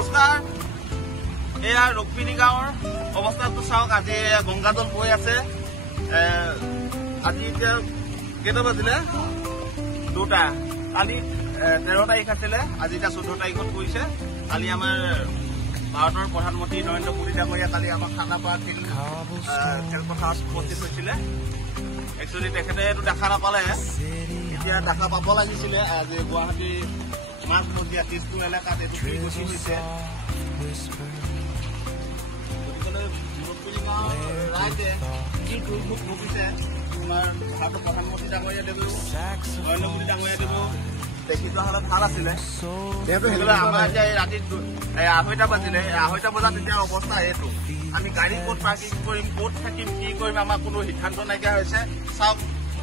নমস্কাৰ এয়া ৰুক্মিণী গাঁৱৰ অৱস্থাটো চাওক আজি গংগাজল বৈ আছে আজি এতিয়া কেইটা বাজিলে 2টা কালি 13 তাৰিখ আছিলে আজি এতিয়া 14 তাৰিখত পৰিছে কালি আমাৰ ভাৰতৰ প্ৰধানমন্ত্ৰী নৰেন্দ্ৰ মোদী ডাঙৰীয়া কালি আমাৰ খানাপাৰা খেলপথাৰত উপস্থিত হৈছিলে একচুৱেলি তেখেতে এইটো দেখা নাপালে এতিয়া দেখা পাব লাগিছিলে আজি গুৱাহাটী মাছমজিয়া তেজপুৰ এলেকাত এইটো কি গতি হৈছে গতিকে ৰুক্মিণী গাঁৱৰ ৰাইজে কি দুৰ্ভোগ ভুগিছে তোমাৰ ভাৰতৰ প্ৰধানমন্ত্ৰী ডাঙৰীয়া দেৱেও নৰেন্দ্ৰ মোদী ডাঙৰীয়া দেৱেও দেখি যোৱা হলে ভাল আছিলে আমাৰ এতিয়া ৰাতি 2:30 বাজিলে 2:30 বজাত এতিয়া অৱস্থা এইটো আমি গাড়ী ক'ত পাৰ্কিং কৰিম ক'ত থাকিম কি কৰিম আমাৰ কোনো সিদ্ধান্ত নাইকিয়া হৈছে চাওক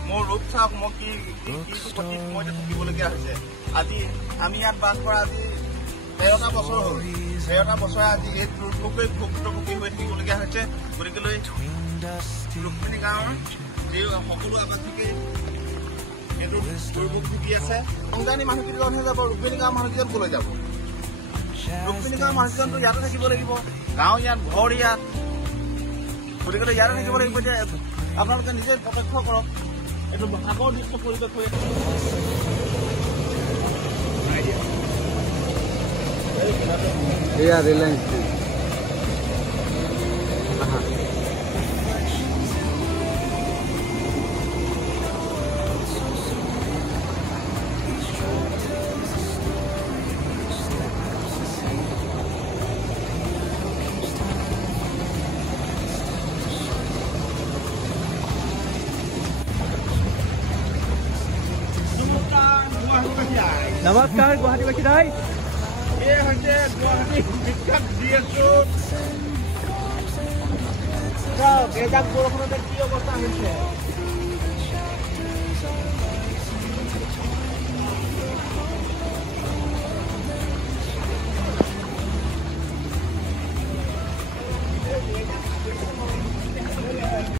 মোৰ ৰূপ চাওক মই কি সময়তে থাকিবলগীয়া হৈছে আজি আমি ইয়াত বাস কৰা আজি 13টা বছৰ হ'ল 13টা বছৰে আজি এই দুৰ্ভোগেই ভুক্তভোগী হৈ থাকিবলগীয়া হৈছে গতিকে ৰুক্মিণী গাঁৱৰ যি সকলো আৱাসীকে এইটো দুৰ্ভোগ ভুগি আছে সংজানী মানুহকেইজনহে যাব ৰুক্মিণী গাঁৱৰ মানুহকেইজন কলৈ যাব ৰুক্মিণী গাঁৱৰ মানুহকেইজনটো ইয়াতে থাকিব লাগিব গাঁও ইয়াত ঘৰ ইয়াত গতিকে ইয়াতে থাকিব লাগিব এতিয়া আপোনালোকে নিজে প্ৰত্যক্ষ কৰক এইটো আগৰ দৃশ্য পৰিৱেশ হৈ Yeah, Reliance. नमस्कार गुवाहाटीवासी राइज এই হৈছে গুৱাহাটী বিখ্যাত ডিএছঅ এজাক বৰষুণতে কি অৱস্থা হৈছে